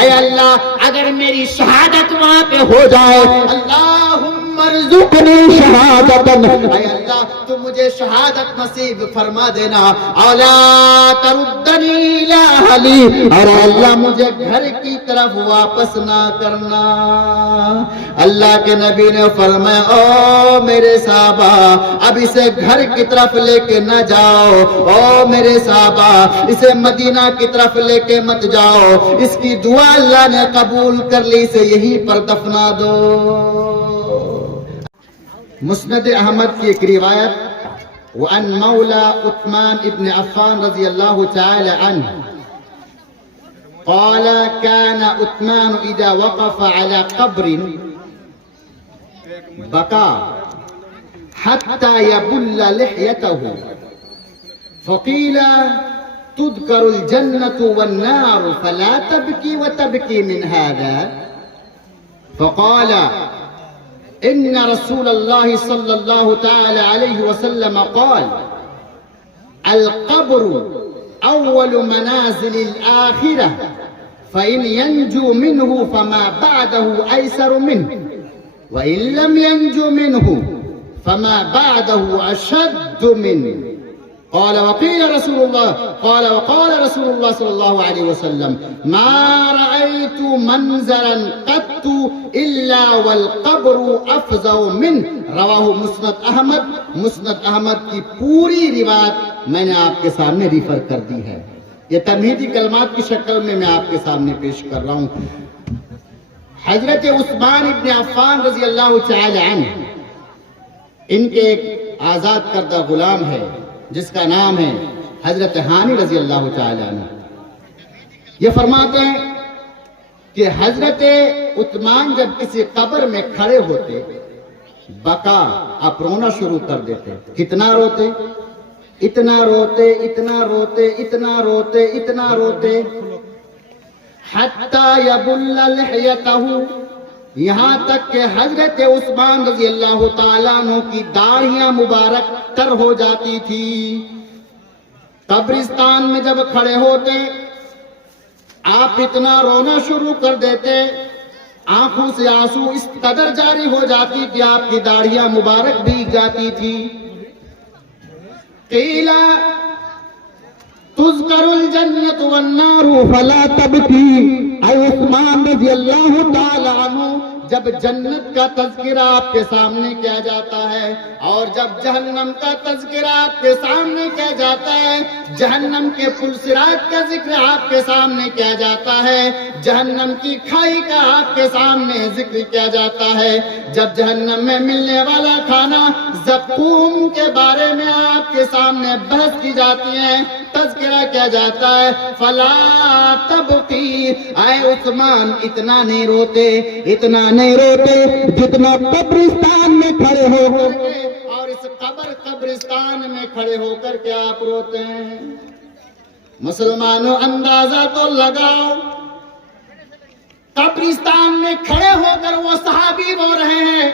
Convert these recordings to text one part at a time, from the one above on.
اے اللہ اگر میری شہادت وہاں پہ ہو جائے، اللہم ارزقنی شہادتن، اے اللہ تو مجھے شہادت نصیب فرما دینا، اولا تردنی الی اہلی، اور اللہ مجھے گھر کی طرف واپس نہ کرنا۔ اللہ کے نبی نے فرمایا او میرے صحابہ اب اسے گھر کی طرف لے کے نہ جاؤ، او میرے صحابہ اسے مدینہ کی طرف لے کے مت جاؤ، اس کی دعا اللہ نے قبول کر لی، اسے یہیں پر دفنا دو۔ مسند احمد کی ایک روایت، وعن مولا عثمان ابن عفان رضی اللہ تعالی عنہ قال كان عثمان اذا وقف على قبر بكى حتى يبل لحيته فقيل تذكر الجنة والنار فلا تبكي وتبكي من هذا، فقال إن رسول الله صلى الله تعالى عليه وسلم قال القبر أول منازل الآخرة فإن ينجو منه فما بعده أيسر منه وإن لم ينجو منه فما بعده أشد منه، قال وقال رسول الله صلى الله عليه وسلم ما رأيت منظرا قط إلا والقبر أفظع منه، رواہ مسند احمد کی پوری روایت میں نے آپ کے سامنے ریفر کر دی ہے، یہ تمہیدی کلمات کی شکل میں آپ کے سامنے پیش کر رہا ہوں۔ حضرت عثمان ابن عفان رضی اللہ تعالی عنہ، ان کے ایک آزاد کردہ غلام ہے جس کا نام ہے حضرت ہانی رضی اللہ تعالی عنہ، یہ فرماتے ہیں کہ حضرت عثمان جب کسی قبر میں کھڑے ہوتے بکا آپ رونا شروع کر دیتے، کتنا روتے، اتنا روتے اتنا روتے اتنا روتے اتنا روتے، حتی یبل لحیتہ، یہاں تک کہ حضرت عثمان رضی اللہ تعالیٰ عنہ کی داڑھیاں مبارک تر ہو جاتی تھی۔ قبرستان میں جب کھڑے ہوتے آپ اتنا رونا شروع کر دیتے، آنکھوں سے آنسو اس قدر جاری ہو جاتی کہ آپ کی داڑھیاں مبارک بھیگ جاتی تھی۔ قیل تذکر الجنت والنار فلا تبکی، اے عثمان رضی اللہ تعالی عنہ جب جنت کا تذکرہ آپ کے سامنے کیا جاتا ہے اور جب جہنم کا تذکرہ آپ کے سامنے کیا جاتا ہے، جہنم کے پلسرات کا ذکر آپ کے سامنے کیا جاتا ہے، جہنم کی کھائی کا آپ کے سامنے ذکر کیا جاتا ہے، جب جہنم میں ملنے والا کھانا زقوم کے بارے میں آپ کے سامنے بحث کی جاتی ہے، تذکرہ کیا جاتا ہے، فلا تبقی، اے عثمان اتنا نہیں روتے اتنا نہیں روتے جتنا قبرستان میں کھڑے ہو کے اور اس قبرستان میں کھڑے ہو کر کے آپ روتے ہیں۔ مسلمانوں اندازہ تو لگاؤ، قبرستان میں کھڑے ہو کر وہ صحابی رو رہے ہیں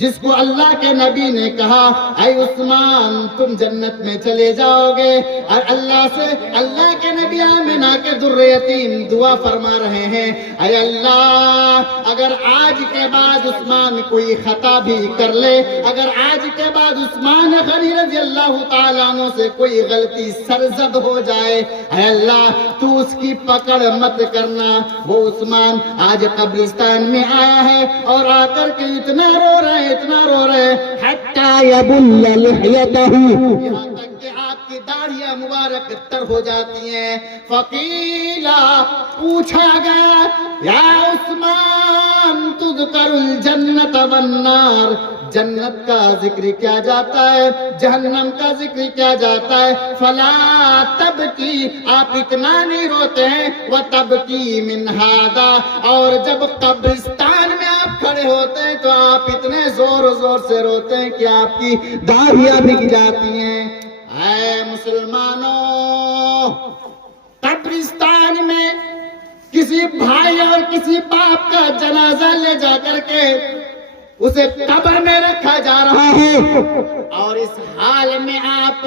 جس کو اللہ کے نبی نے کہا اے عثمان تم جنت میں چلے جاؤ گے، اور اللہ سے اللہ کے نبی آمنہ کے در یتیم دعا فرما رہے ہیں اے اللہ اگر آج کے بعد عثمان کوئی خطا بھی کر لے، اگر آج کے بعد عثمان غنی رضی اللہ تعالیٰ عنہ سے کوئی غلطی سرزد ہو جائے، اے اللہ تو اس کی پکڑ مت کرنا، وہ عثمان آج قبرستان میں آیا ہے اور آ کر کے اتنا رو رہے اتنا رو رہے حتی یبل لحیتہ، یہاں تک کہ آپ کی داڑھیاں مبارک تر ہو جاتی ہیں۔ فقیلا پوچھا گیا یا عثمان تذکر الجنت والنار، جنت کا ذکر کیا جاتا ہے جہنم کا ذکر کیا جاتا ہے، فلا تبکی آپ اتنا نہیں روتے ہیں، وتبکی من ھذا، اور جب قبرستان میں آپ کھڑے ہوتے ہیں تو آپ اتنے زور زور سے روتے ہیں کہ آپ کی داڑھیاں بھگ جاتی ہیں۔ اے مسلمانوں قبرستان میں کسی بھائی اور کسی باپ کا جنازہ لے جا کر کے اسے قبر میں رکھا جا رہا ہے اور اس حال میں آپ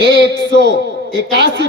181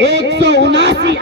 179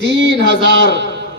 3000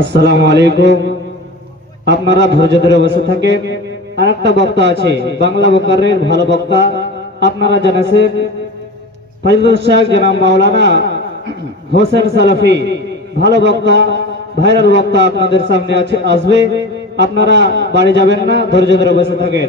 আসসালামু আলাইকুম। আপনারা ধৈর্য ধরে বসে থাকে। আরেকটা বক্তা আছে, বাংলা বক্তারের ভালো বক্তা, আপনারা জানেন ফজলুল শাহ জনাব মাওলানা হোসেন সালাফি, ভালো বক্তা, ভাইরাল বক্তা আপনাদের সামনে আছে, আসবে। আপনারা বাড়ি যাবেন না, ধৈর্য ধরে বসে থাকেন।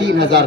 3000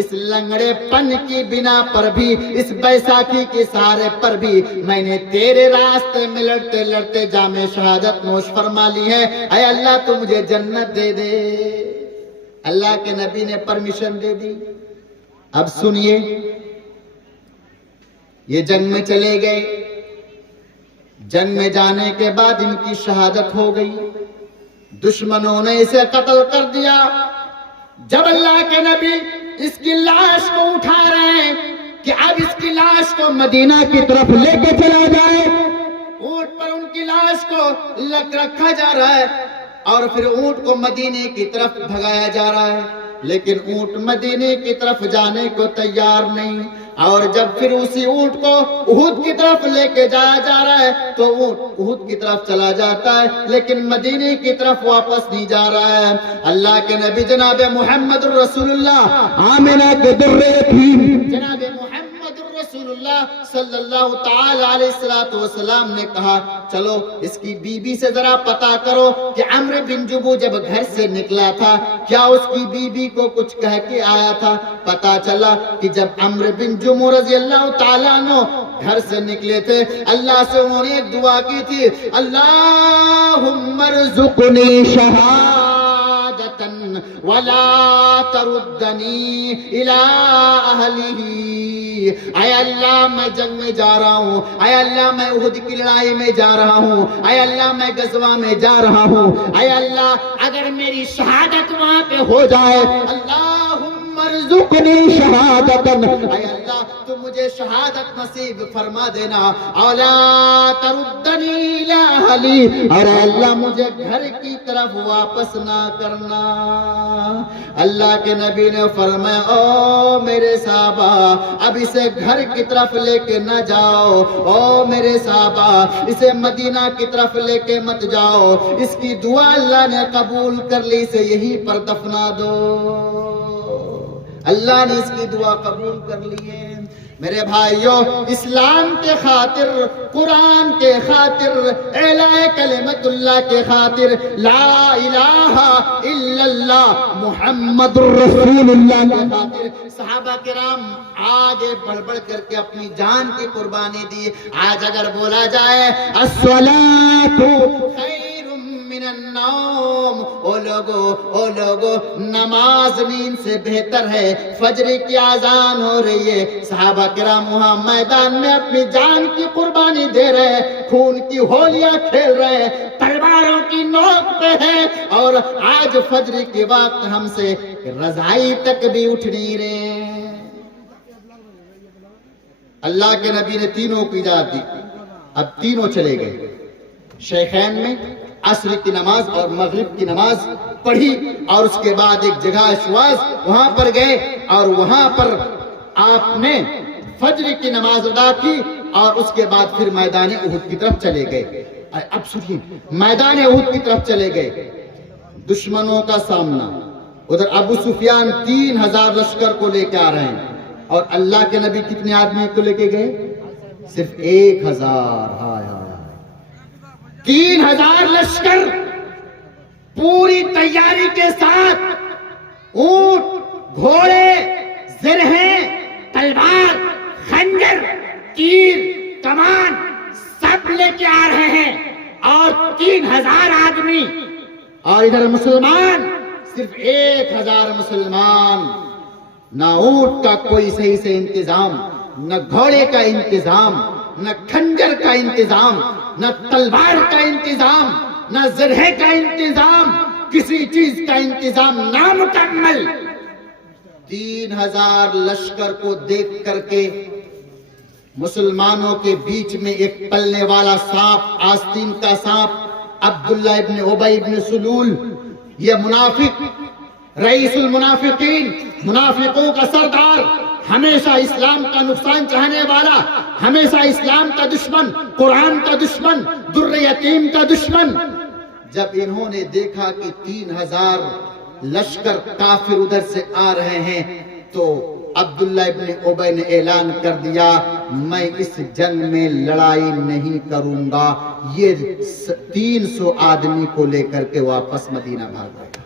اس لنگڑے پن کی بنا پر بھی، اس بیساکھی کے سہارے پر بھی میں نے تیرے راستے میں لڑتے لڑتے جام شہادت نوش فرما لی ہے، اے اللہ تو مجھے جنت دے دے۔ اللہ کے نبی نے پرمیشن دے دی۔ اب سنیے، یہ جنگ میں چلے گئے، جنگ میں جانے کے بعد ان کی شہادت ہو گئی، دشمنوں نے اسے قتل کر دیا۔ جب اللہ کے نبی اس کی لاش کو اٹھا رہے ہیں کہ اب اس کی لاش کو مدینہ کی طرف لے کے چلا جائے، اونٹ پر ان کی لاش کو رکھا جا رہا ہے اور پھر اونٹ کو مدینے کی طرف بھگایا جا رہا ہے، لیکن اونٹ مدینے کی طرف جانے کو تیار نہیں، اور جب پھر اسی اونٹ کو احد کی طرف لے کے جایا جا رہا ہے تو اونٹ احد کی طرف چلا جاتا ہے لیکن مدینے کی طرف واپس نہیں جا رہا ہے۔ اللہ کے نبی جناب محمد الرسول اللہ آمنہ کے در یتیم جناب محمد الرسول اللہ صلی اللہ تعالی علیہ وسلم نے کہا چلو اس کی بی بی سے ذرا پتا کرو کہ عمرو بن جبو جب گھر سے نکلا تھا کیا اس کی بی بی کو کچھ کہہ کے آیا تھا۔ پتا چلا کہ جب عمرو بن جمو رضی اللہ تعالیٰ عنہ گھر سے نکلے تھے، اللہ سے انہوں نے ایک دعا کی تھی، اللہم ارزقنی شہادتا ولا تردنی الی اہلہ۔ اے اللہ میں جنگ میں جا رہا ہوں، اے اللہ میں احد کی لڑائی میں جا رہا ہوں، اے اللہ میں غزوہ میں جا رہا ہوں، اے اللہ اگر میری شہادت وہاں پہ ہو جائے، اللہم ارزقنی شہادتا، اے اللہ تو مجھے شہادت نصیب فرما دینا، اولا تردنی الی اہلی، اور اے اللہ مجھے گھر کی طرف واپس نہ کرنا۔ اللہ کے نبی نے فرمایا او میرے صحابہ اب اسے گھر کی طرف لے کے نہ جاؤ، او میرے صحابہ اسے مدینہ کی طرف لے کے مت جاؤ، اس کی دعا اللہ نے قبول کر لی، اسے یہیں پر دفنا دو۔ اللہ نے اس کی دعا قبول کر لی ہے۔ میرے بھائیوں، اسلام کے خاطر، قرآن کے خاطر، اعلاء کلمت اللہ کے خاطر، لا الہ الا اللہ محمد الرسول اللہ کے خاطر صحابہ کرام آگے بڑھ بڑھ کر کے اپنی جان کی قربانی دی۔ آج اگر بولا جائے الصلاۃ خیر من النوم، او لوگو نماز نیند سے بہتر ہے، فجر کی اذان ہو رہی ہے، صحابہ کرام وہاں میدان میں اپنی جان کی قربانی دے رہے ہیں، خون کی ہولیاں کھیل رہے ہیں، تلواروں کی نوک پہ ہے، اور آج فجر کے وقت ہم سے رضائی تک بھی اٹھ نہیں رہے۔ اللہ کے نبی نے تینوں کو اجازت دی، اب تینوں چلے گئے شیخین میں، عصر کی نماز اور مغرب کی نماز پڑھی، اور اس کے بعد ایک جگہ شواز وہاں پر گئے اور وہاں پر آپ نے فجر کی نماز ادا کی، اور اس کے بعد پھر میدان احد کی طرف چلے گئے۔ اب سنیے، میدان احد کی طرف چلے گئے، دشمنوں کا سامنا، ادھر ابو سفیان 3000 لشکر کو لے کے آ رہے ہیں، اور اللہ کے نبی کتنے آدمی کو لے کے گئے؟ صرف 1000۔ ہائے ہائے 3000 لشکر پوری تیاری کے ساتھ، اونٹ، گھوڑے، زرہیں، تلوار، خنجر، تیر، کمان سب لے کے آ رہے ہیں، اور 3000 آدمی، اور ادھر مسلمان صرف 1000 مسلمان۔ نہ اونٹ کا کوئی صحیح سے انتظام، نہ گھوڑے کا انتظام، نہ خنجر کا انتظام، نہ تلوار کا انتظام، نہ زرہ کا انتظام، کسی چیز کا انتظام نامکمل۔ 3000 لشکر کو دیکھ کر کے مسلمانوں کے بیچ میں ایک پلنے والا سانپ، آستین کا سانپ، عبداللہ ابن ابی ابن سلول، یہ منافق، رئیس المنافقین، منافقوں کا سردار، ہمیشہ اسلام کا نقصان چاہنے والا، ہمیشہ اسلام کا دشمن، قرآن کا دشمن، در یتیم کا دشمن، جب انہوں نے دیکھا کہ 3000 لشکر کافر ادھر سے آ رہے ہیں تو عبداللہ ابن ابی نے اعلان کر دیا میں اس جنگ میں لڑائی نہیں کروں گا، یہ 300 آدمی کو لے کر کے واپس مدینہ بھاگ گئے۔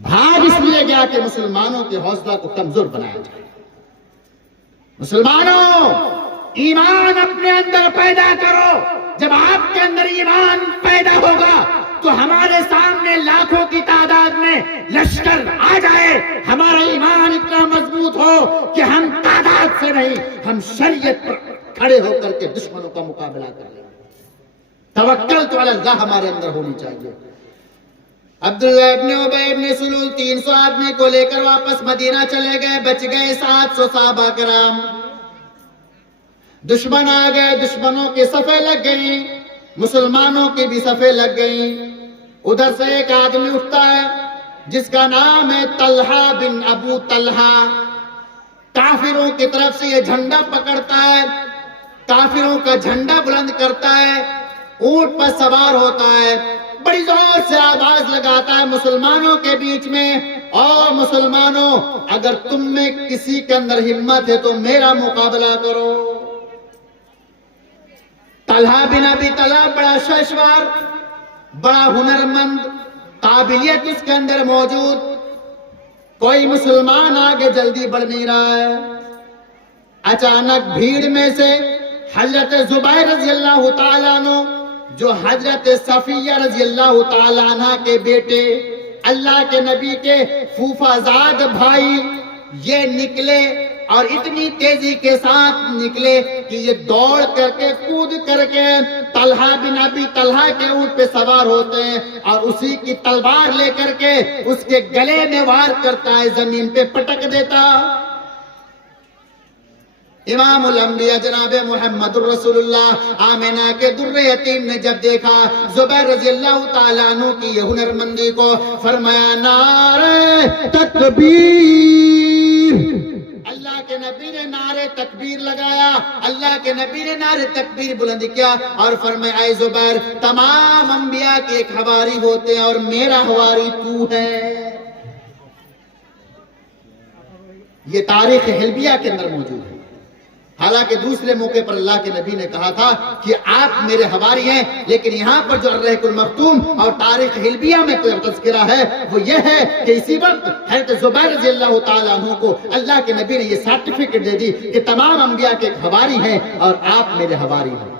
بھاگ دیا گیا کہ مسلمانوں کے حوصلہ کو کمزور بنایا جائے. مسلمانوں، ایمان اپنے اندر پیدا کرو. جب آپ کے اندر ایمان پیدا ہوگا تو ہمارے سامنے لاکھوں کی تعداد میں لشکر آ جائے، ہمارا ایمان اتنا مضبوط ہو کہ ہم تعداد سے نہیں، ہم شریعت پر کھڑے ہو کر کے دشمنوں کا مقابلہ کر لیں. توکل تو اللہ ہمارے اندر ہونی چاہیے. عبداللہ ابن ابی ابن سلول 300 آدمی کو لے کر واپس مدینہ چلے گئے، بچ گئے 700 صحابہ کرام. دشمن آ گئے، دشمنوں کی صفیں لگ گئیں، مسلمانوں کی بھی صفیں لگ گئیں. ادھر سے ایک آدمی اٹھتا ہے جس کا نام ہے طلحہ بن ابو طلحہ. کافروں کی طرف سے یہ جھنڈا پکڑتا ہے، کافروں کا جھنڈا بلند کرتا ہے، اونٹ پر سوار ہوتا ہے، بڑی زور سے آواز لگاتا ہے مسلمانوں کے بیچ میں، اور مسلمانوں اگر تم میں کسی کے اندر ہمت ہے تو میرا مقابلہ کرو. طلحہ بن ابی طلحہ بڑا شہسوار، بڑا ہنرمند، قابلیت اس کے اندر موجود. کوئی مسلمان آگے جلدی بڑھ نہیں رہا ہے. اچانک بھیڑ میں سے حضرت زبیر رضی اللہ تعالیٰ عنہ، جو حضرت صفیہ رضی اللہ تعالیٰ عنہ کے بیٹے، اللہ کے نبی کے پھوپھا زاد بھائی، یہ نکلے اور اتنی تیزی کے ساتھ نکلے کہ یہ دوڑ کر کے کود کر کے طلحہ بن ابی طلحہ کے اونٹ پہ سوار ہوتے ہیں اور اسی کی تلوار لے کر کے اس کے گلے میں وار کرتا ہے، زمین پہ پٹک دیتا. امام الانبیاء جناب محمد رسول اللہ آمنہ کے در یتیم نے جب دیکھا زبیر رضی اللہ تعالیٰ عنہ کی یہ ہنرمندی کو، فرمایا نعرہ تکبیر. اللہ کے نبی نے نعرہ تکبیر لگایا، اللہ کے نبی نے نعرہ تکبیر بلند کیا اور فرمایا اے زبیر، تمام انبیاء کے ایک حواری ہوتے ہیں اور میرا حواری تو ہے. یہ تاریخ حلبیہ کے اندر موجود ہے. حالانکہ دوسرے موقع پر اللہ کے نبی نے کہا تھا کہ آپ میرے حواری ہیں، لیکن یہاں پر جو الرحیق المختوم اور تاریخ حلبیہ میں تذکرہ ہے وہ یہ ہے کہ اسی وقت حضرت زبیر رضی اللہ تعالیٰ عنہ کو اللہ کے نبی نے یہ سرٹیفکیٹ دے دی کہ تمام انبیاء کے ایک حواری ہیں اور آپ میرے حواری ہیں.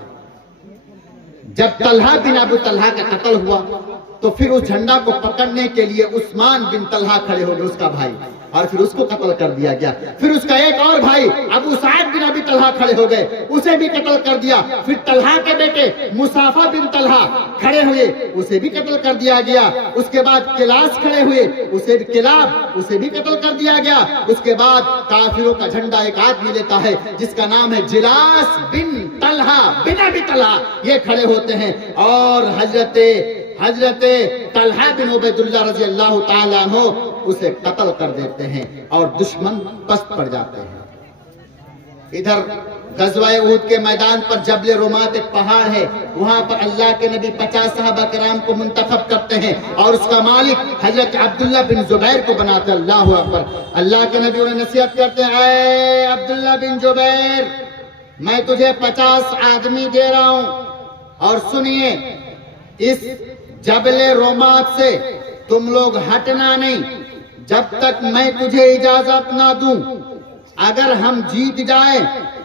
جب طلحہ بن ابو طلحہ کا قتل ہوا تو پھر اس جھنڈا کو پکڑنے کے لیے عثمان بن طلحہ کھڑے ہو گئے، اس کا بھائی، اور پھر اس کو قتل کر دیا گیا. پھر اس کا ایک اور بھائی ابو سعد بن ابی طلحہ کھڑے ہو گئے، اسے بھی قتل کر دیا. پھر طلحہ کے بیٹے مصعب بن طلحہ کھڑے ہوئے، اسے بھی قتل کر دیا گیا. اس کے بعد کلاس کھڑے ہوئے، اسے بھی قتل کر دیا گیا. اس کے بعد کافروں کا جھنڈا ایک آدمی لیتا ہے جس کا نام ہے جلاس بن طلحہ بن ابی طلحہ، یہ کھڑے ہوتے ہیں اور حضرت طلحہ بن عبید اللہ رضی اللہ تعالیٰ عنہ اسے قتل کر دیتے ہیں اور دشمن پست پڑ جاتے ہیں. ادھر غزوہ احد کے میدان پر جبل رومات ایک پہاڑ ہے، وہاں پر اللہ کے نبی 50 صحابہ کرام کو منتخب کرتے ہیں اور اس کا مالک حضرت عبداللہ بن زبیر کو بناتے ہیں. اللہ اکبر. اللہ کے نبی انہیں نصیحت کرتے ہیں، اے عبداللہ بن زبیر، میں تجھے 50 آدمی دے رہا ہوں اور سنیے، اس جبل رومات سے تم لوگ ہٹنا نہیں جب تک میں تجھے اجازت نہ دوں. اگر ہم جیت جائیں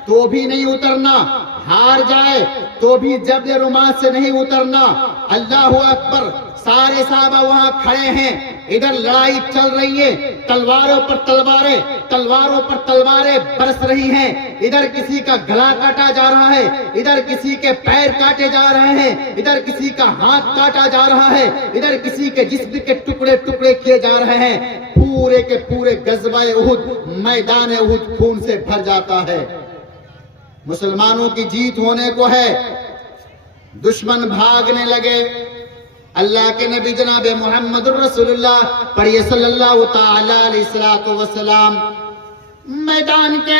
تو بھی نہیں اترنا، ہار جائے تو بھی جبل رومات سے نہیں اترنا. اللہ اکبر. سارے صحابہ وہاں کھڑے ہیں، ادھر لڑائی چل رہی ہے، تلواروں پر تلواریں برس رہی ہیں. ادھر کسی کا گلا کاٹا جا رہا ہے، ادھر کسی کے پیر کاٹے جا رہے ہیں، ادھر کسی کا ہاتھ کاٹا جا رہا ہے، ادھر کسی کے جسم کے ٹکڑے کیے جا رہے ہیں. پورے کے پورے غزوہ احد، میدان احد خون سے بھر جاتا ہے. مسلمانوں کی جیت ہونے کو ہے، دشمن بھاگنے لگے. اللہ کے نبی جناب محمد رسول اللہ پڑھیے صلی اللہ تعالی علیہ وسلم میدان کے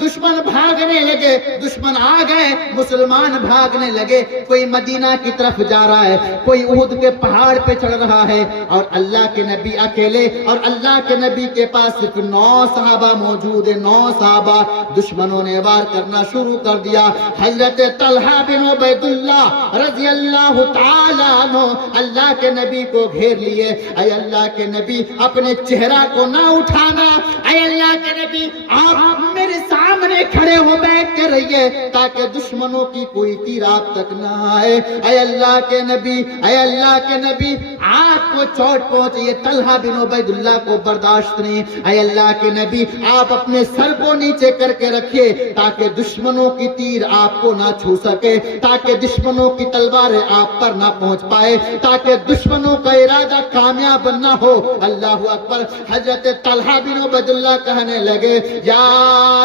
دشمن بھاگنے لگے، دشمن آ گئے، مسلمان بھاگنے لگے، کوئی مدینہ کی طرف جا رہا ہے، کوئی احد کے پہاڑ پہ چڑھ رہا ہے، اور اللہ کے نبی اکیلے، اور اللہ کے نبی کے پاس صرف 9 صحابہ موجود ہیں، 9 صحابہ۔ دشمنوں نے وار کرنا شروع کر دیا۔ حضرت طلحہ بن عبید اللہ رضی اللہ تعالیٰ عنہ اللہ کے نبی کو گھیر لیے۔ اے اللہ کے نبی اپنے چہرہ کو نہ اٹھانا، اے اللہ کے نبی آپ میرے سامنے کھڑے ہو بیٹھ کے رہیے تاکہ دشمنوں کی کوئی تیر آپ تک نہ آئے۔ اے اللہ کے نبی، اے اللہ کے نبی آپ کو چوٹ پہنچی، یہ طلحہ بن عبید اللہ کو برداشت نہیں۔ اے اللہ کے نبی آپ اپنے سر کو نیچے کر کے رکھیے تاکہ دشمنوں کی تیر آپ کو نہ چھو سکے، تاکہ دشمنوں کی تلواریں آپ پر نہ پہنچ پائے، تاکہ دشمنوں کا ارادہ کامیاب نہ ہو۔ اللہ اکبر۔ حضرت طلحہ بن عبید اللہ کہنے لگے یا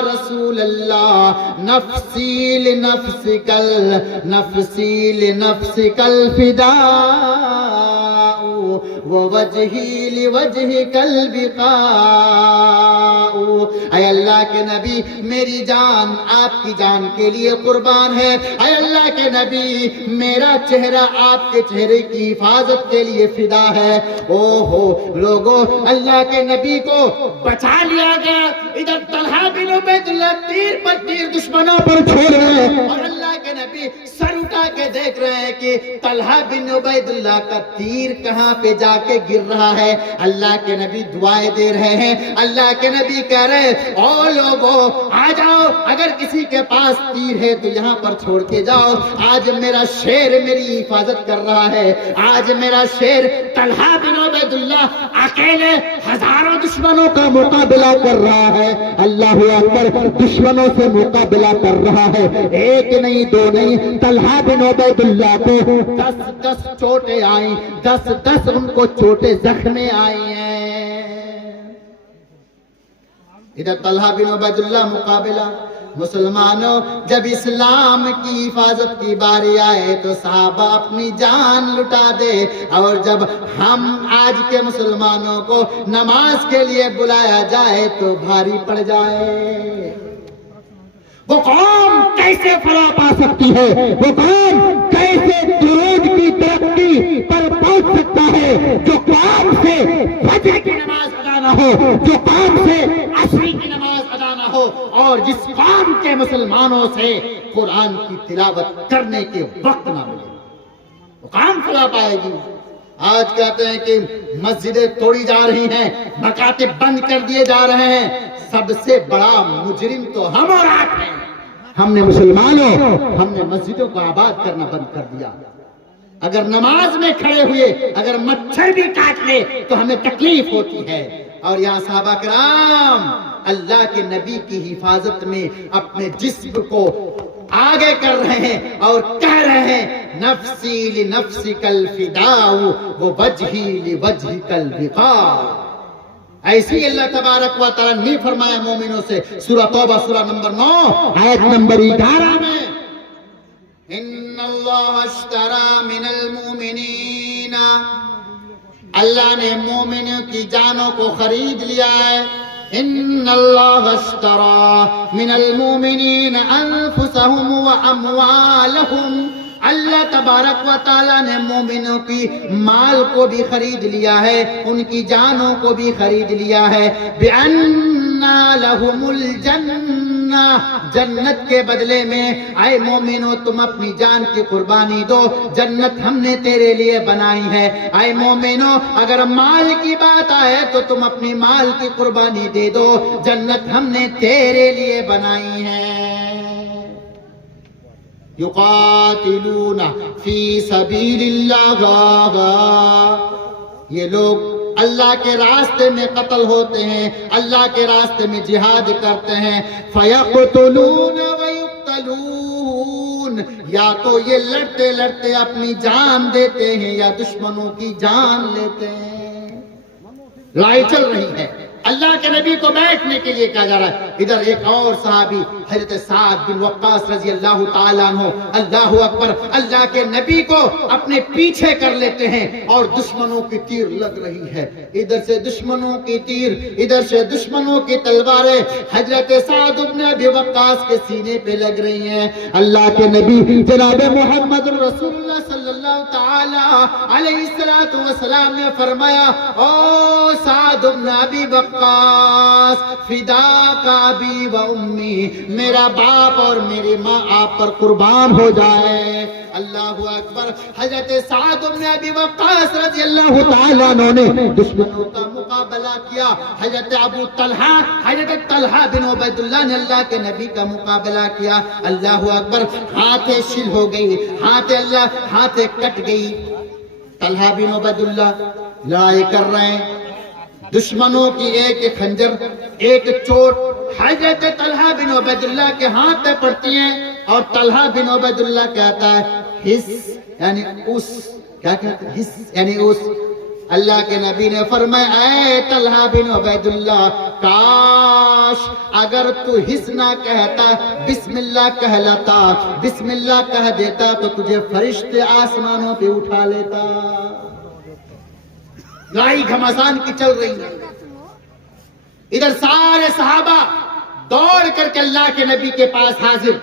رسول اللہ نفسی لنفسک نفسی لنفسک الفداء ووجہی لوجہک البقاء۔ اے اللہ کے نبی میری جان آپ کی جان کے لیے قربان ہے۔ اے اللہ کے نبی میرا چہرہ آپ کے چہرے کی حفاظت کے لیے فدا ہے۔ او ہو لوگوں، اللہ کے نبی کو بچا لیا گیا۔ ادھر طلحہ بن عبید اللہ تیر پر تیر دشمنوں پر چھوڑ رہے ہیں، اور اللہ کے نبی سر اٹھا کے دیکھ رہے ہیں کہ طلحہ بن عبید اللہ کا تیر کہاں پہ جا کے گر رہا ہے۔ اللہ کے نبی دعائیں دے رہے ہیں۔ اللہ کے نبی کہہ رہے ہیں او لوگوں آ جاؤ، اگر کسی کے پاس تیر ہے تو یہاں پر چھوڑ کے جاؤ۔ آج میرا شیر میری حفاظت کر رہا ہے، آج میرا شیر طلحہ بن عبید اللہ اکیلے ہزاروں دشمنوں کا مقابلہ کر رہا ہے۔ اللہ اکبر، دشمنوں سے مقابلہ کر رہا ہے، ایک نہیں دو نہیں، طلحہ بن عبید اللہ کو 10 چوٹیں آئیں، 10 ان کو چوٹیں زخمیں آئی ہیں۔ ادھر طلحہ بن عبید اللہ مقابلہ۔ مسلمانوں جب اسلام کی حفاظت کی باری آئے تو صحابہ اپنی جان لٹا دے، اور جب ہم آج کے مسلمانوں کو نماز کے لیے بلایا جائے تو بھاری پڑ جائے۔ وہ قوم کیسے فلاح پا سکتی ہے، وہ قوم کیسے درود کی ترقی پر پہنچ سکتا ہے جو قوم سے فجر کی نماز ادا نہ ہو، جو قوم سے عصر کی نماز ادا نہ ہو، اور جس قوم کے مسلمانوں سے قرآن کی تلاوت کرنے کے وقت نہ ملے، وہ قوم فلاح پائے گی۔ آج کہتے ہیں کہ مسجدیں توڑی جا رہی ہیں، مکاتب بند کر دیے جا رہے ہیں، سب سے بڑا مجرم تو ہم اور آپ ہیں۔ ہم نے مسلمانوں، ہم نے مسجدوں کو آباد کرنا بند کر دیا۔ اگر نماز میں کھڑے ہوئے اگر مچھر بھی کاٹ لے تو ہمیں تکلیف ہوتی ہے۔ اور یہاں صحابہ کرام اللہ کے نبی کی حفاظت میں اپنے جسم کو آگے کر رہے ہیں اور کہہ رہے ہیں نفسی لنفسک الفداء ووجہی لوجہک البقاء۔ ایسی اللہ تبارک و تعالی نے فرمایا مومنوں سے سورہ توبہ سورہ نمبر 9 آیت نمبر 11 میں ان اللہ اشتری من المؤمنین، اللہ نے مومنوں کی جانوں کو خرید لیا ہے۔ ان اللہ اشتری من المؤمنین انفسهم واموالهم، اللہ تبارک و تعالیٰ نے مومنوں کی مال کو بھی خرید لیا ہے، ان کی جانوں کو بھی خرید لیا ہے۔ بِأَنَّا لَهُمُ الْجَنَّةِ، جنت کے بدلے میں اے مومنوں تم اپنی جان کی قربانی دو، جنت ہم نے تیرے لیے بنائی ہے۔ اے مومنوں اگر مال کی بات آئے تو تم اپنی مال کی قربانی دے دو، جنت ہم نے تیرے لیے بنائی ہے۔ یقاتلون فی سبیل اللہ، یہ لوگ اللہ کے راستے میں قتل ہوتے ہیں، اللہ کے راستے میں جہاد کرتے ہیں۔ فیقتلون ویقتلون، یا تو یہ لڑتے لڑتے اپنی جان دیتے ہیں یا دشمنوں کی جان لیتے ہیں۔ لڑائی چل رہی ہے، اللہ کے نبی کو بیٹھنے کے لیے کہا جا رہا ہے، ادھر ایک اور صحابی حضرت سعد بن وقاص رضی اللہ تعالیٰ عنہ، اللہ اکبر، اللہ کے نبی کو اپنے پیچھے کر لیتے ہیں اور دشمنوں کی تیر لگ رہی ہے، ادھر سے دشمنوں کی تیر، ادھر سے دشمنوں کی تلواریں حضرت سعد بن ابی وقاص کے سینے پہ لگ رہی ہیں۔ اللہ کے نبی جناب محمد رسول اللہ صلی اللہ تعالی علیہ السلام نے فرمایا، او سعد بن ابی وقاص فداک ابی و امی، میرا باپ اور میری ماں آپ پر قربان ہو جائے۔ اللہ اکبر، حضرت سعد بن ابی وقاص رضی اللہ تعالیٰ عنہ نے دشمنوں کا مقابلہ کیا۔ حضرت ابو طلحہ، حضرت طلحہ بن عبید اللہ نے اللہ کے نبی کا مقابلہ کیا۔ اللہ اکبر، ہاتھیں شل ہو گئی، ہاتھیں کٹ گئی۔ طلحہ بن عبید اللہ لڑائی کر رہے ہیں، دشمنوں کی ایک خنجر، ایک چوٹ حضرت طلحہ بن عبید اللہ کے ہاتھ پہ پڑتی ہیں اور طلحہ بن عبید اللہ کہتا ہے حس یعنی اس، کیا کہتا ہے؟ حس یعنی اس۔ اللہ کے نبی نے فرمایا، اے طلحہ بن عبید اللہ، کاش اگر تو حس نہ کہتا، بسم اللہ کہلاتا، بسم اللہ کہہ دیتا تو تجھے فرشتے آسمانوں پہ اٹھا لیتا۔ لڑائی گھمسان کی چل رہی ہے، ادھر سارے صحابہ دوڑ کر کے اللہ کے نبی کے پاس حاضر۔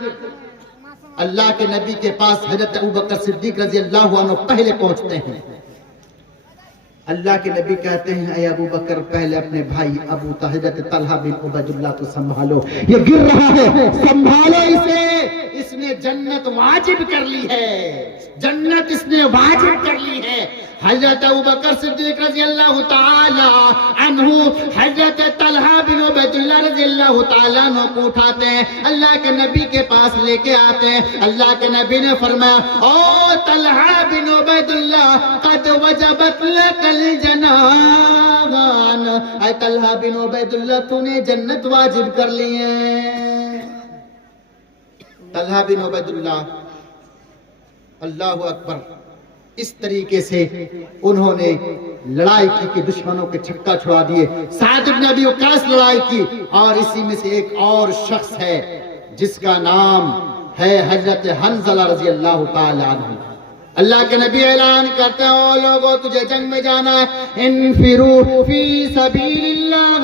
اللہ کے نبی کے پاس حضرت ابوبکر صدیق رضی اللہ عنہ پہلے پہنچتے ہیں۔ اللہ کے نبی کہتے ہیں، اے ابو بکر، پہلے اپنے بھائی ابو حضرت طلحہ بن عبید اللہ کو سنبھالو، یہ گر رہا ہے، سنبھالو اسے، اس نے جنت واجب کر لی ہے، جنت اس نے واجب کر لی ہے۔ حضرت ابوبکر صدیق رضی اللہ تعالی عنہ حضرت طلحہ بن عبید اللہ رضی اللہ تعالی عنہ کو اٹھاتے ہیں، اللہ کے نبی کے پاس لے کے آتے ہیں۔ اللہ کے نبی نے فرمایا، او طلحہ بن عبید اللہ، قد وجبت لک الجنان، اے طلحہ بن عبید اللہ، تو نے جنت واجب کر لی ہے۔ طلحہ بن عبید اللہ، اللہ اکبر، اس طریقے سے انہوں نے لڑائی کی کہ دشمنوں کے چھکا چھڑا دیے۔ سعد بن ابی وقاص لڑائی کی، اور اسی میں سے ایک اور شخص ہے جس کا نام ہے حضرت حنظلہ رضی اللہ تعالی عنہ۔ اللہ کے نبی اعلان کرتے ہیں، او لوگوں تجھے جنگ میں جانا ہے، انفروا فی سبیل اللہ،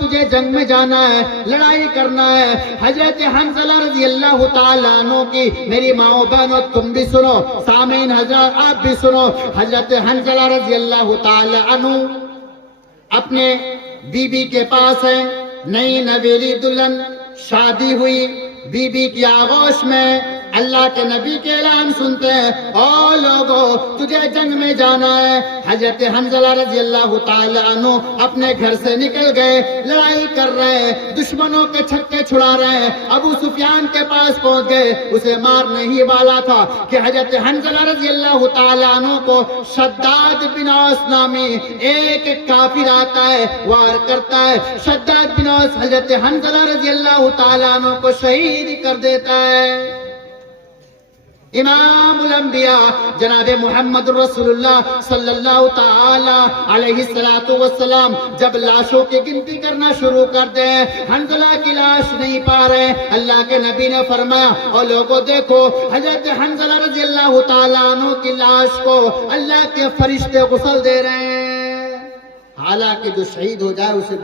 تجھے جنگ میں جانا ہے، لڑائی کرنا ہے۔ حضرت حنظلہ رضی اللہ تعالیٰ عنہ کی، میری ماں بہنوں تم بھی سنو، سامعین حضرات آپ بھی سنو، حضرت حنظلہ رضی اللہ تعالیٰ عنہ اپنے بیوی کے پاس ہیں، نئی نویلی دلہن، شادی ہوئی، بیوی کی آغوش میں اللہ کے نبی کے اعلان سنتے ہیں، او لوگوں تجھے جنگ میں جانا ہے۔ حضرت حنظلہ رضی اللہ تعالی عنہ اپنے گھر سے نکل گئے، لڑائی کر رہے ہیں، دشمنوں کے چھکے چھڑا رہے ہیں۔ ابو سفیان کے پاس پہنچ گئے، اسے مارنے ہی والا تھا کہ حضرت حنظلہ رضی اللہ تعالی عنہ کو شداد بن اوس نامی ایک کافر آتا ہے، وار کرتا ہے۔ شداد بن اوس حضرت حنظلہ رضی اللہ تعالی عنہ کو شہید کر دیتا ہے۔ امام الانبیاء جناب محمد رسول اللہ صلی اللہ تعالی علیہ السلام جب لاشوں کی گنتی کرنا شروع کر دے، حنظلہ کی لاش نہیں پا رہے، اللہ کے نبی نے فرمایا، اور لوگوں دیکھو حضرت حنظلہ رضی اللہ تعالیٰ عنہ کی لاش کو اللہ کے فرشتے غسل دے رہے ہیں۔ حالانکہ جو شہید ہو جائے اسے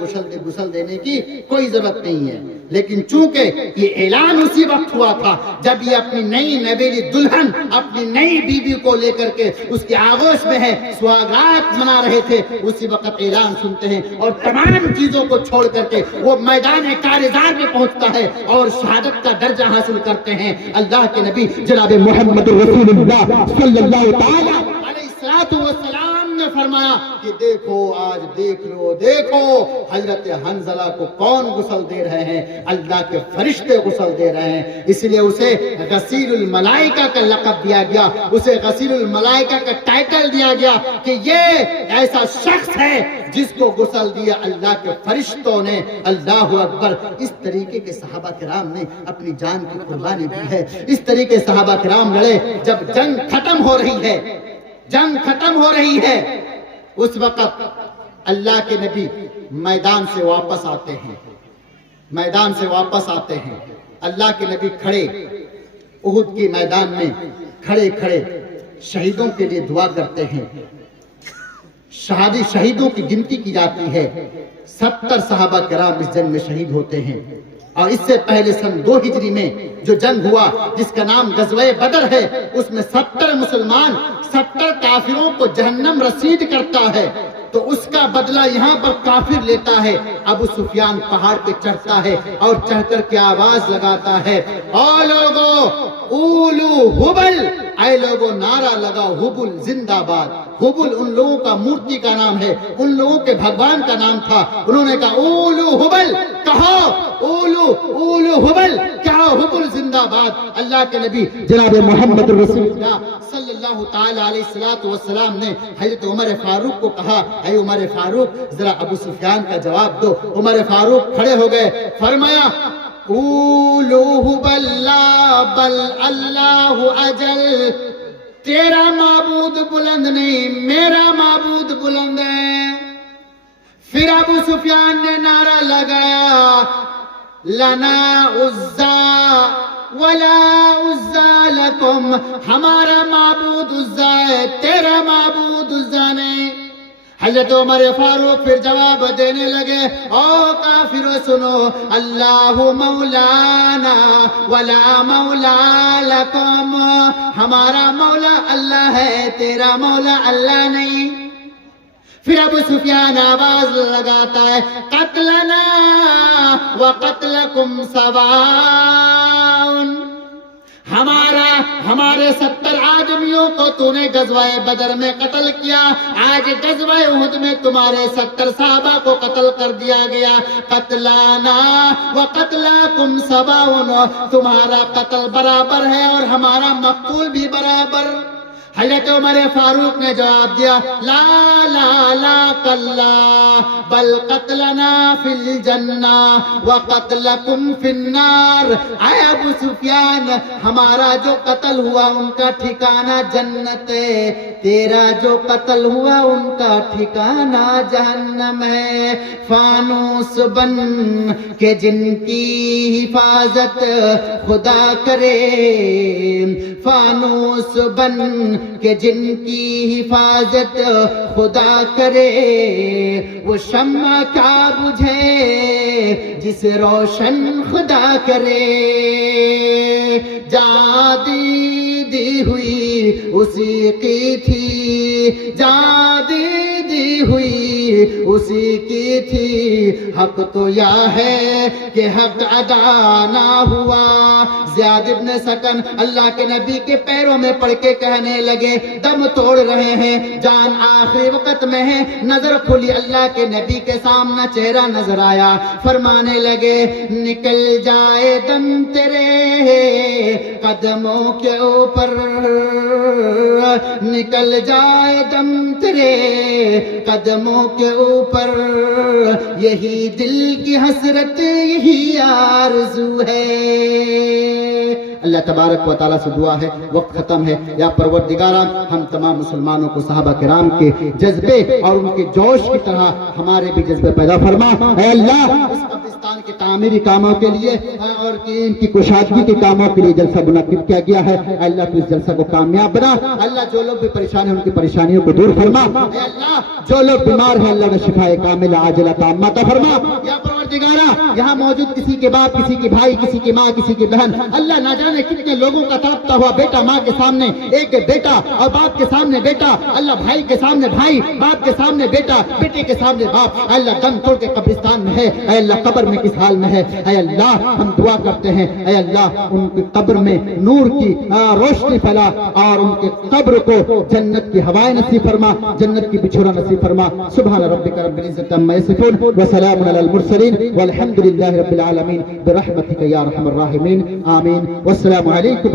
غسل دینے کی کوئی ضرورت نہیں ہے، لیکن چونکہ یہ اعلان اسی وقت ہوا تھا جب یہ اپنی نئی نویلی دلہن اپنی نئی بیوی کو لے کر کے اس کی آغوش میں ہے، سہاگرات منا رہے تھے، اسی وقت اعلان سنتے ہیں اور تمام چیزوں کو چھوڑ کر کے وہ میدان کارزار میں پہنچتا ہے اور شہادت کا درجہ حاصل کرتے ہیں۔ اللہ کے نبی جناب محمد رسول اللہ صلی اللہ تعالی علیہ السلام نے فرمایا کہ دیکھو آج دیکھ لو، دیکھو حضرت حنظلہ کو کون غسل دے رہے ہیں، اللہ کے فرشتے غسل دے رہے ہیں۔ اس لیے اسے غسیل الملائکہ کا لقب دیا گیا، اسے غسیل الملائکہ کا ٹائٹل دیا گیا کہ یہ ایسا شخص ہے جس کو غسل دیا اللہ کے فرشتوں نے۔ اللہ اکبر، اس طریقے کے صحابہ کرام نے اپنی جان کی قربانی دی ہے، اس طریقے صحابہ کرام لڑے۔ جب جنگ ختم ہو رہی ہے، جنگ ختم ہو رہی ہے، اس وقت اللہ کے نبی میدان سے واپس آتے ہیں، میدان سے واپس آتے ہیں، اللہ کے نبی کھڑے احد کے میدان میں کھڑے کھڑے شہیدوں کے لیے دعا کرتے ہیں۔ شہیدوں کی گنتی کی جاتی ہے، 70 صحابہ کرام اس جنگ میں شہید ہوتے ہیں۔ اور اس سے پہلے سن 2 ہجری میں جو جنگ ہوا جس کا نام غزوہ بدر ہے، اس میں 70 مسلمان 70 کافروں کو جہنم رسید کرتا ہے، تو اس کا بدلہ یہاں پر کافر لیتا ہے۔ ابو سفیان پہاڑ پہ چڑھتا ہے اور چڑھ کر کے آواز لگاتا ہے، او لوگو اولو حبل، اے لوگو نعرہ لگاؤ حبل زندہ باد۔ حبل ان لوگوں کا مورتی کا نام ہے، ان لوگوں کے بھگوان کا نام تھا۔ انہوں نے کہا اولو حبل، کہو اولو حبل، کہو حبل زندہ باد۔ اللہ کے نبی جناب محمد رسول اللہ صلی اللہ تعالی علیہ السلام نے حضرت عمر فاروق کو کہا، اے عمر فاروق ذرا ابو سفیان کا جواب دو۔ عمر فاروق کھڑے ہو گئے، فرمایا اولو حبل لا بل اللہ اجل، تیرا معبود بلند نہیں، میرا معبود بلند ہے۔ پھر ابو سفیان نے نعرہ لگایا، لنا عزا ولا عزا لکم، ہمارا معبود عزا ہے، تیرا معبود عزا نہیں۔ حضرت عمر فاروق پھر جواب دینے لگے، او کافرو سنو، اللہ مولانا ولا مولا لکم، ہمارا مولا اللہ ہے، تیرا مولا اللہ نہیں۔ پھر ابو سفیان آواز لگاتا ہے، قتلنا وقتلکم سواء، ہمارے 70 آدمیوں کو تو نے غزوہ بدر میں قتل کیا، آج غزوہ احد میں تمہارے 70 صحابہ کو قتل کر دیا گیا۔ قتلانا وقتلاکم سواء، تمہارا قتل برابر ہے اور ہمارا مقتول بھی برابر۔ حضرت عمر فاروق نے جواب دیا، لا لا لا کلا بل قتلنا فی الجنہ وقتلکم فی النار، اے ابو سفیان ہمارا جو قتل ہوا ان کا ٹھکانہ جنت ہے، تیرا جو قتل ہوا ان کا ٹھکانہ جہنم ہے۔ فانوس بن کے جن کی حفاظت خدا کرے، فانوس بن کہ جن کی حفاظت خدا کرے، وہ شمع کا بجھے جسے روشن خدا کرے، جان دی ہوئی اسی کی تھی، جان دی ہوئی اسی کی تھی، حق تو یہ ہے کہ حق ادا نہ ہوا۔ زیاد ابن سکن اللہ کے نبی کے پیروں میں پڑھ کے کہنے لگے، دم توڑ رہے ہیں، جان آخری وقت میں ہے، نظر کھلی اللہ کے نبی کے سامنے چہرہ نظر آیا، فرمانے لگے، نکل جائے دم تیرے قدموں کے اوپر، نکل جائے دم تیرے قدموں کے اوپر، یہی دل کی حسرت یہی آرزو ہے۔ اللہ تبارک و تعالیٰ سے دعا ہے، وقت ختم ہے، یا پروردگارہ ہم تمام مسلمانوں کو صحابہ کرام کے جذبے اور ان کے جوش کی طرح ہمارے بھی جذبے پیدا فرما۔ اے اللہ اس قبرستان کے تعمیری کاموں کے لیے اور ان کی کشادگی کے کاموں کے لیے جلسہ منعقد کیا گیا ہے، اے اللہ تو اس جلسہ کو کامیاب بنا۔ اللہ جو لوگ بھی پریشان ہیں ان کی پریشانیوں کو دور فرما۔ اے اللہ جو لوگ بیمار ہیں اللہ نے شفائے کاملہ عاجلہ تامہ عطا فرما۔ یا پروردگارہ یہاں موجود کسی کے باپ، کسی کے بھائی، کسی کی ماں، کسی کی بہن، اللہ نہ جانے کتنے لوگوں کا تڑپتا ہوا بیٹا ماں کے سامنے ایک بیٹا، اور باپ کے سامنے بیٹا، اللہ بھائی کے سامنے بھائی، باپ کے سامنے بیٹا، بیٹے کے سامنے باپ، اللہ دم توڑ کے قبرستان میں ہے، اے اللہ قبر میں کس حال میں ہے، اے اللہ ہم دعا کرتے ہیں، اے اللہ ان کی قبر میں نور کی روشنی پھیلا اور ان کے قبر کو جنت کی ہوائیں نصیب فرما، جنت کی بچھونا نصیب فرما۔ سبحان ربک رب العزت عما یصفون وسلام علی المرسلین والحمد للہ رب العالمین برحمتک یا ارحم الراحمین آمین۔ والسلام علیکم۔